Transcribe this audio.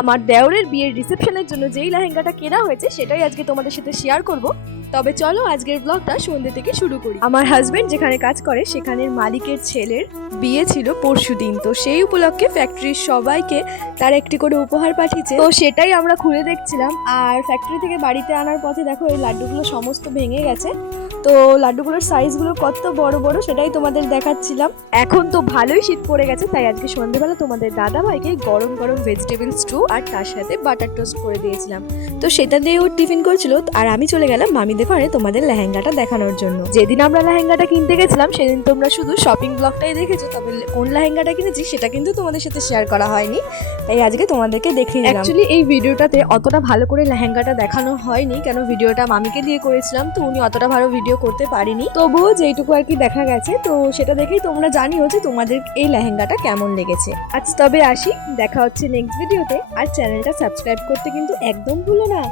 আমার দেওরের বিয়ের রিসেপশনের জন্য যেই লেহেঙ্গাটা কেনা হয়েছে সেটাই আজকে তোমাদের সাথে শেয়ার করব। তবে চলো আজকের ব্লগটা সন্ধ্যে থেকে শুরু করি। আমার হাজবেন্ড যেখানে কাজ করে সেখানের মালিকের ছেলের বিয়ে ছিল পরশুদিন, তো সেই উপলক্ষে ফ্যাক্টরির সবাইকে তার একটি করে উপহার পাঠিয়েছে, তো সেটাই আমরা খুলে দেখছিলাম। আর ফ্যাক্টরি থেকে বাড়িতে আনার পথে দেখো এই লাড্ডুগুলো সমস্ত ভেঙে গেছে, তো লাড্ডুগুলোর সাইজগুলো কত বড় বড় সেটাই তোমাদের দেখাচ্ছিলাম। এখন তো ভালোই শীত পড়ে গেছে, তাই আজকে সন্ধ্যেবেলা তোমাদের দাদা ভাইকে গরম গরম ভেজিটেবল স্টু আর তার সাথে বাটার টোস্ট করে দিয়েছিলাম, তো সেটা দিয়ে ও টিফিন করছিল। আর আমি চলে গেলাম মামিদের ঘরে তোমাদের লেহেঙ্গাটা দেখানোর জন্য। যেদিন আমরা লেহেঙ্গাটা কিনতে গেছিলাম সেদিন তোমরা শুধু শপিং ব্লগটাই দেখেছো, তবে কোন লেহেঙ্গাটা কিনেছি সেটা কিন্তু তোমাদের সাথে শেয়ার করা হয়নি, তাই আজকে তোমাদেরকে দেখিয়ে দিলাম। অ্যাকচুয়ালি এই ভিডিওটাতে অতটা ভালো করে লেহেঙ্গাটা দেখানো হয়নি, কেন ভিডিওটা মামিকে দিয়ে করেছিলাম, তো উনি অতটা ভালো ভিডিও করতে পারিনি, তবুও যেইটুকু আর কি দেখা গেছে তো সেটা দেখেই তোমরা জানিও যে তোমাদের এই লেহেঙ্গাটা কেমন লেগেছে। আজ তবে আসি, দেখা হচ্ছে নেক্সট ভিডিওতে। আর চ্যানেলটা সাবস্ক্রাইব করতে কিন্তু একদম ভুলো না।